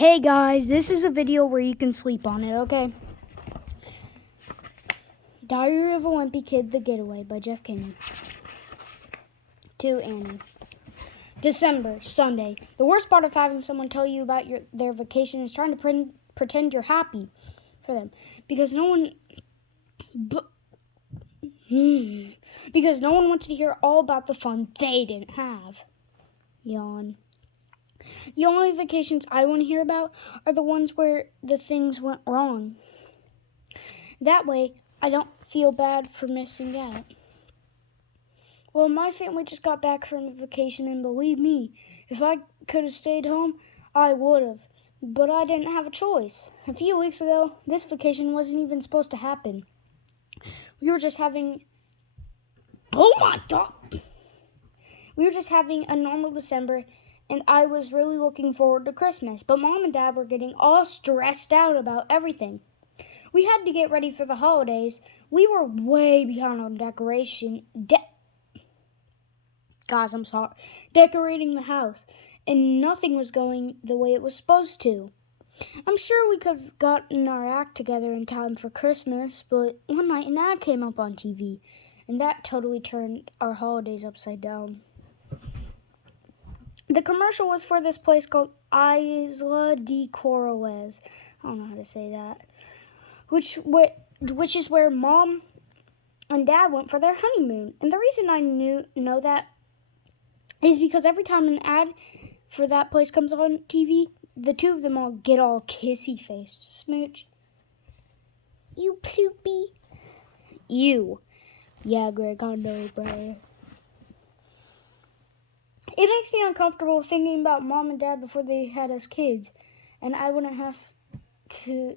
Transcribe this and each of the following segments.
Hey guys, this is a video where you can sleep on it, okay? Diary of a Wimpy Kid, The Getaway by Jeff Kinney. To Annie. December, Sunday. The worst part of having someone tell you about their vacation is trying to pretend you're happy for them. Because no one wants to hear all about the fun they didn't have. Yawn. The only vacations I want to hear about are the ones where the things went wrong. That way, I don't feel bad for missing out. Well, my family just got back from a vacation, and believe me, if I could have stayed home, I would have. But I didn't have a choice. A few weeks ago, this vacation wasn't even supposed to happen. We were just having... Oh my God! We were just having a normal December, and I was really looking forward to Christmas. But Mom and Dad were getting all stressed out about everything. We had to get ready for the holidays. We were way behind on decorating the house, and nothing was going the way it was supposed to. I'm sure we could have gotten our act together in time for Christmas, but one night an ad came up on TV, and that totally turned our holidays upside down. The commercial was for this place called Isla de Corrales. I don't know how to say that. Which is where Mom and Dad went for their honeymoon. And the reason I know that is because every time an ad for that place comes on TV, the two of them all get all kissy-faced. Smooch. You poopy. You. Yeah, Greg, I know, bro. It makes me uncomfortable thinking about Mom and Dad before they had us kids. And I wouldn't have to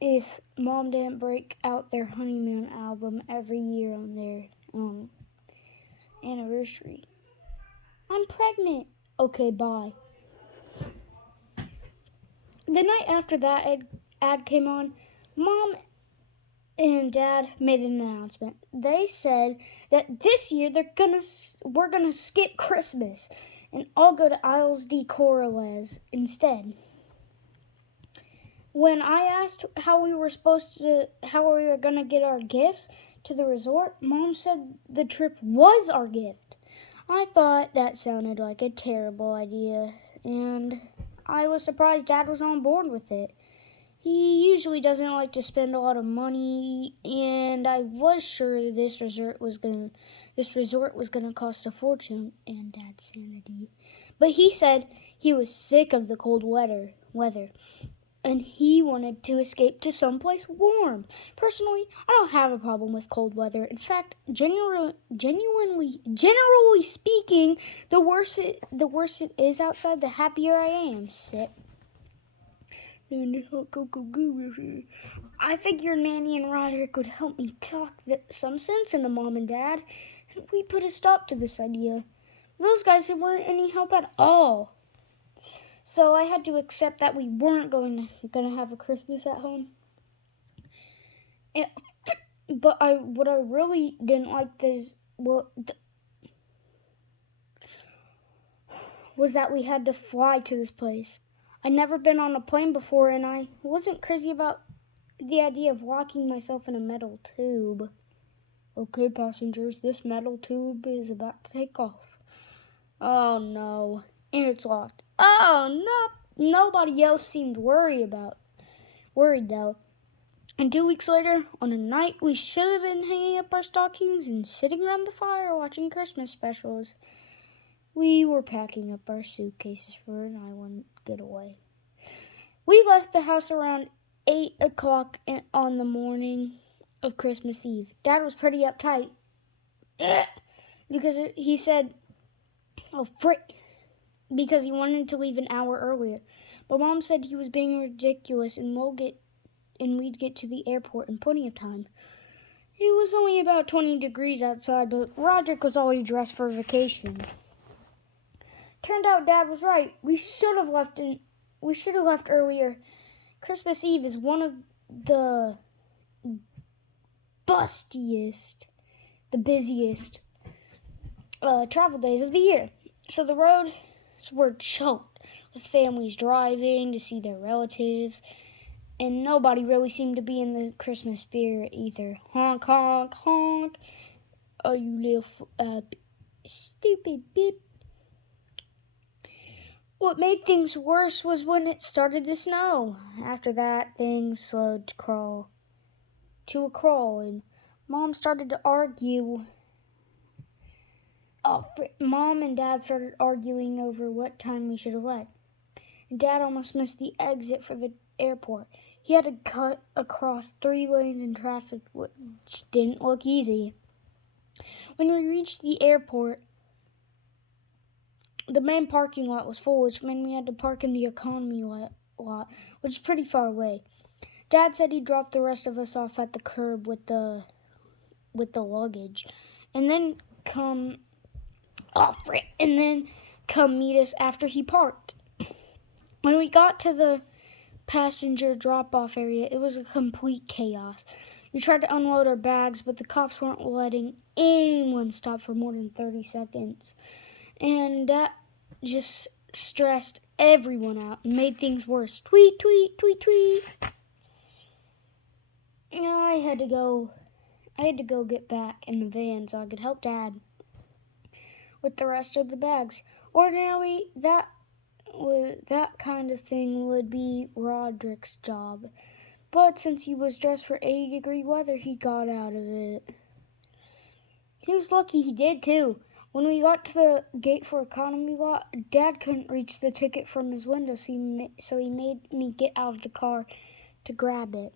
if Mom didn't break out their honeymoon album every year on their anniversary. I'm pregnant. Okay, bye. The night after that ad came on, Mom and Dad made an announcement. They said that this year we're gonna skip Christmas and I'll go to Isles de Corrales instead. When I asked how we were gonna get our gifts to the resort, Mom said the trip was our gift. I thought that sounded like a terrible idea, and I was surprised Dad was on board with it. He usually doesn't like to spend a lot of money, and I was sure this resort was gonna cost a fortune, and Dad's sanity. But he said he was sick of the cold weather, and he wanted to escape to someplace warm. Personally, I don't have a problem with cold weather. In fact, generally speaking, the worse it is outside, the happier I am. Sit. I figured Manny and Roderick would help me talk some sense into Mom and Dad, and we put a stop to this idea. Those guys weren't any help at all. So I had to accept that we weren't gonna have a Christmas at home. What I really didn't like was that we had to fly to this place. I'd never been on a plane before, and I wasn't crazy about the idea of locking myself in a metal tube. Okay, passengers, this metal tube is about to take off. Oh no, and it's locked. Oh no, nobody else seemed worried though. And 2 weeks later, on a night we should have been hanging up our stockings and sitting around the fire watching Christmas specials, we were packing up our suitcases for an island getaway. We left the house around 8 o'clock on the morning of Christmas Eve. Dad was pretty uptight because he said, because he wanted to leave an hour earlier. But Mom said he was being ridiculous and we'd get to the airport in plenty of time. It was only about 20 degrees outside, but Roderick was already dressed for vacation. Turned out Dad was right. We should have left earlier. Christmas Eve is one of the busiest travel days of the year. So the roads were choked the family's driving to see their relatives, and nobody really seemed to be in the Christmas spirit either. Honk, honk, honk. Oh, you little stupid beep. What made things worse was when it started to snow. After that, things slowed to a crawl, and Mom started to argue. Mom and Dad started arguing over what time we should have left. And Dad almost missed the exit for the airport. He had to cut across 3 lanes in traffic, which didn't look easy. When we reached the airport, the main parking lot was full, which meant we had to park in the economy lot, which is pretty far away. Dad said he'd drop the rest of us off at the curb with the luggage, and then come meet us after he parked. When we got to the passenger drop-off area, it was a complete chaos. We tried to unload our bags, but the cops weren't letting anyone stop for more than 30 seconds. And that just stressed everyone out and made things worse. Tweet, tweet, tweet, tweet. I had to go get back in the van so I could help Dad with the rest of the bags. Ordinarily, that kind of thing would be Roderick's job. But since he was dressed for 80-degree weather, he got out of it. He was lucky he did, too. When we got to the gate for economy lot, Dad couldn't reach the ticket from his window, so he made me get out of the car to grab it.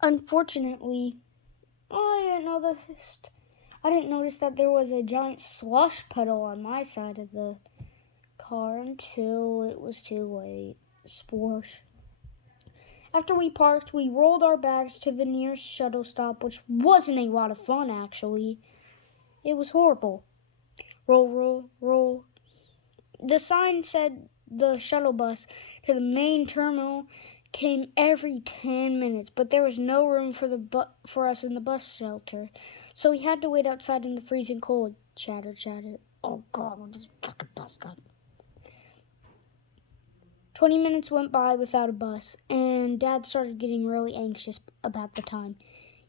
Unfortunately, I didn't notice that there was a giant slush puddle on my side of the car until it was too late. Splosh. After we parked, we rolled our bags to the nearest shuttle stop, which wasn't a lot of fun, actually. It was horrible. Roll, roll, roll. The sign said the shuttle bus to the main terminal came every 10 minutes, but there was no room for us in the bus shelter, so we had to wait outside in the freezing cold. Chatter, chatter. Oh, God, when this fucking bus come? 20 minutes went by without a bus, and Dad started getting really anxious about the time.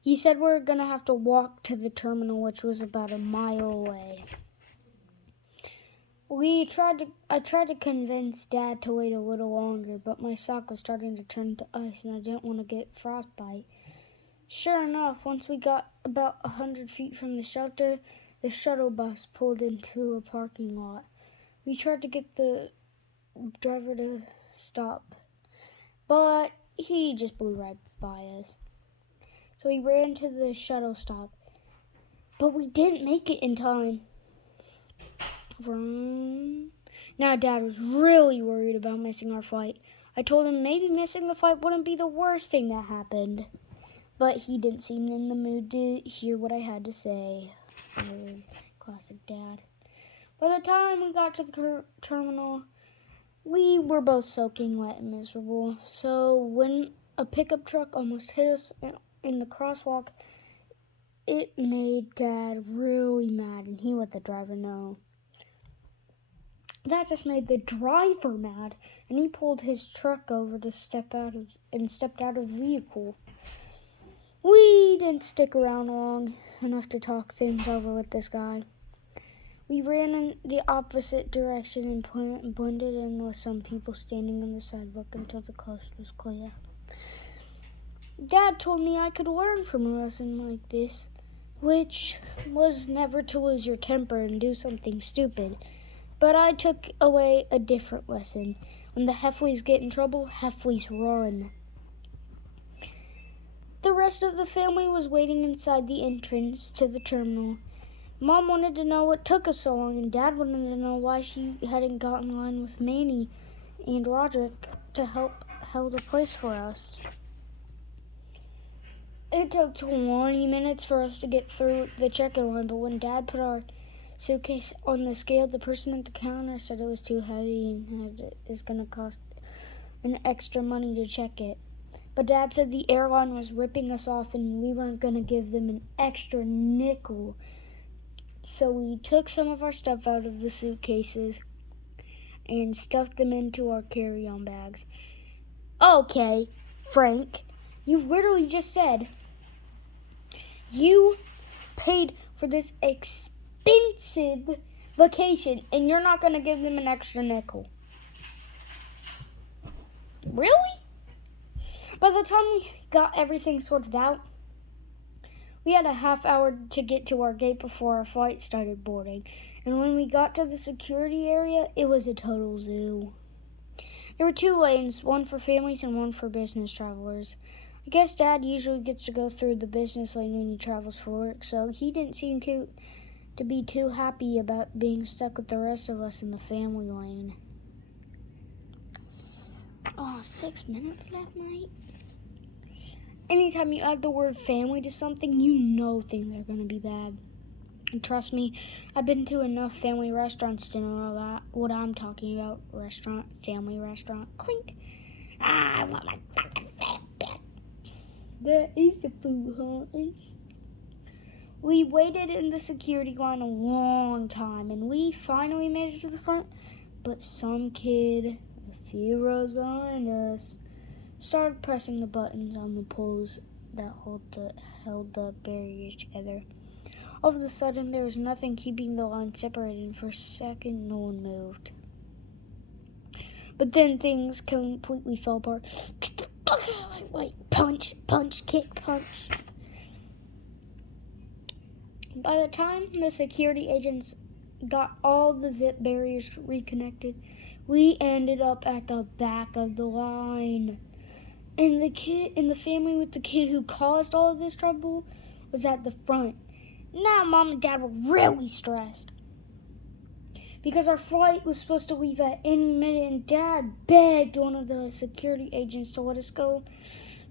He said we're going to have to walk to the terminal, which was about a mile away. I tried to convince Dad to wait a little longer, but my sock was starting to turn to ice, and I didn't want to get frostbite. Sure enough, once we got about 100 feet from the shelter, the shuttle bus pulled into a parking lot. We tried to get the driver to stop, but he just blew right by us. So we ran to the shuttle stop, but we didn't make it in time. Now Dad was really worried about missing our flight. I told him maybe missing the flight wouldn't be the worst thing that happened, but he didn't seem in the mood to hear what I had to say. Classic Dad. By the time we got to the terminal, we were both soaking wet and miserable. So when a pickup truck almost hit us in the crosswalk, it made Dad really mad, and he let the driver know. That just made the driver mad, and he pulled his truck over to stepped out of the vehicle. We didn't stick around long enough to talk things over with this guy. We ran in the opposite direction and blended in with some people standing on the sidewalk until the coast was clear. Dad told me I could learn from a lesson like this, which was never to lose your temper and do something stupid. But I took away a different lesson. When the Heffleys get in trouble, Heffleys run. The rest of the family was waiting inside the entrance to the terminal. Mom wanted to know what took us so long, and Dad wanted to know why she hadn't gotten in line with Manny and Roderick to help hold a place for us. It took 20 minutes for us to get through the check-in line, but when Dad put our suitcase on the scale, the person at the counter said it was too heavy and it's going to cost an extra money to check it. But Dad said the airline was ripping us off and we weren't going to give them an extra nickel. So we took some of our stuff out of the suitcases and stuffed them into our carry-on bags. Okay, Frank, you literally just said you paid for this expensive vacation and you're not going to give them an extra nickel. Really? By the time we got everything sorted out, we had a half hour to get to our gate before our flight started boarding. And when we got to the security area, it was a total zoo. There were 2 lanes, one for families and one for business travelers. I guess Dad usually gets to go through the business lane when he travels for work, so he didn't seem to be too happy about being stuck with the rest of us in the family lane. 6 minutes left, mate. Anytime you add the word family to something, you know things are going to be bad. And trust me, I've been to enough family restaurants to know what I'm talking about. Family restaurant. Clink. I want my fucking fat. That is the food, huh? We waited in the security line a long time, and we finally made it to the front. But some kid, a few rows behind us, started pressing the buttons on the poles that held the barriers together. All of a sudden, there was nothing keeping the line separated, and for a second, no one moved. But then things completely fell apart. Like punch, kick, punch. By the time the security agents got all the zip barriers reconnected, we ended up at the back of the line. And the family with the kid who caused all of this trouble was at the front. Now Mom and Dad were really stressed because our flight was supposed to leave at any minute, and Dad begged one of the security agents to let us go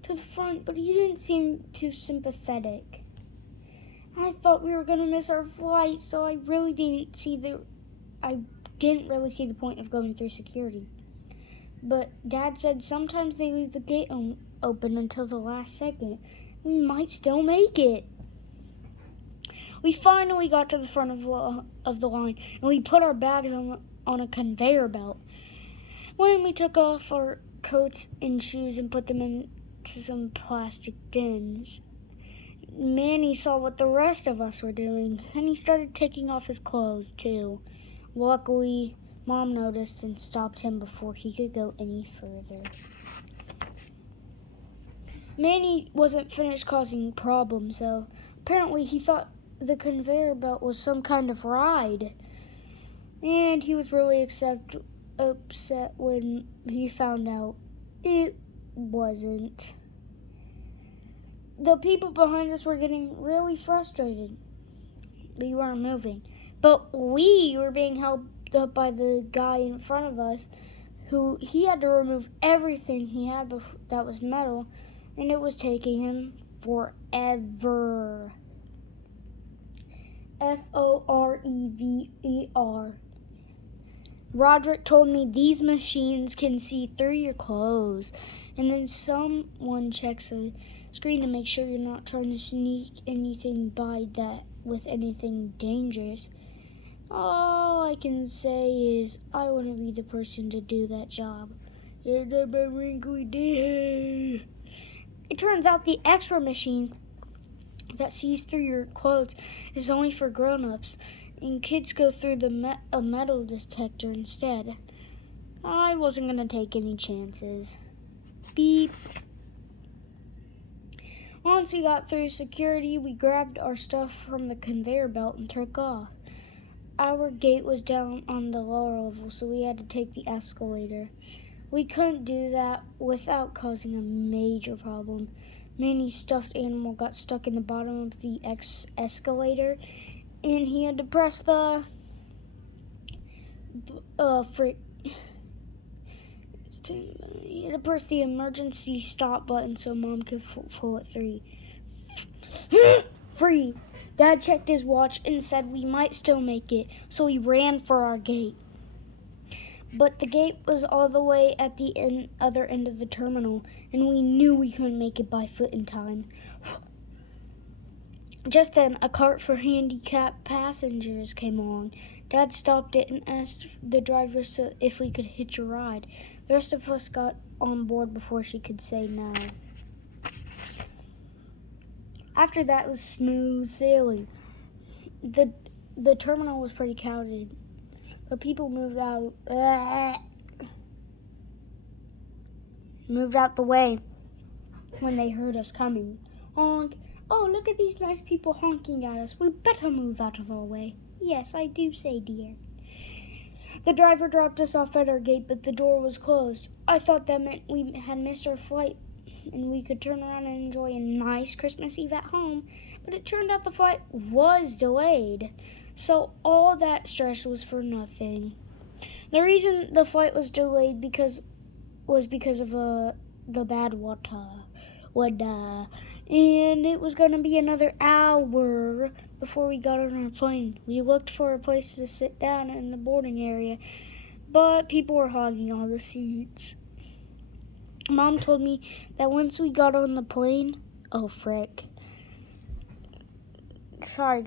to the front, but he didn't seem too sympathetic. I thought we were going to miss our flight, so I didn't really see the point of going through security. But Dad said sometimes they leave the gate open until the last second. We might still make it. We finally got to the front of the line, and we put our bags on a conveyor belt. When we took off our coats and shoes and put them into some plastic bins, Manny saw what the rest of us were doing, and he started taking off his clothes too. Luckily, Mom noticed and stopped him before he could go any further. Manny wasn't finished causing problems, though. Apparently, he thought the conveyor belt was some kind of ride, and he was really upset when he found out it wasn't. The people behind us were getting really frustrated. We weren't moving, but we were being held up by the guy in front of us, who he had to remove everything he had that was metal, and it was taking him forever. Forever. Roderick told me these machines can see through your clothes, and then someone checks the screen to make sure you're not trying to sneak anything by that with anything dangerous. All I can say is I want to be the person to do that job. It turns out the X-ray machine that sees through your clothes is only for grown-ups, and kids go through a metal detector instead. I wasn't going to take any chances. Beep. Once we got through security, we grabbed our stuff from the conveyor belt and took off. Our gate was down on the lower level, so we had to take the escalator. We couldn't do that without causing a major problem. Manny's stuffed animal got stuck in the bottom of the escalator, and he had to press the emergency stop button so Mom could pull it free. Dad checked his watch and said we might still make it, so we ran for our gate. But the gate was all the way at the other end of the terminal, and we knew we couldn't make it by foot in time. Just then, a cart for handicapped passengers came along. Dad stopped it and asked the driver if we could hitch a ride. The rest of us got on board before she could say no. After that, it was smooth sailing. The terminal was pretty crowded, but people moved out the way when they heard us coming. Honk. Oh, look at these nice people honking at us. We better move out of our way. Yes, I do say, dear. The driver dropped us off at our gate, but the door was closed. I thought that meant we had missed our flight and we could turn around and enjoy a nice Christmas Eve at home, but it turned out the flight was delayed. So all that stress was for nothing. The reason the flight was delayed was because of the bad weather. And it was going to be another hour before we got on our plane. We looked for a place to sit down in the boarding area, but people were hogging all the seats. Mom told me that once we got on the plane, oh frick. Sorry, guys.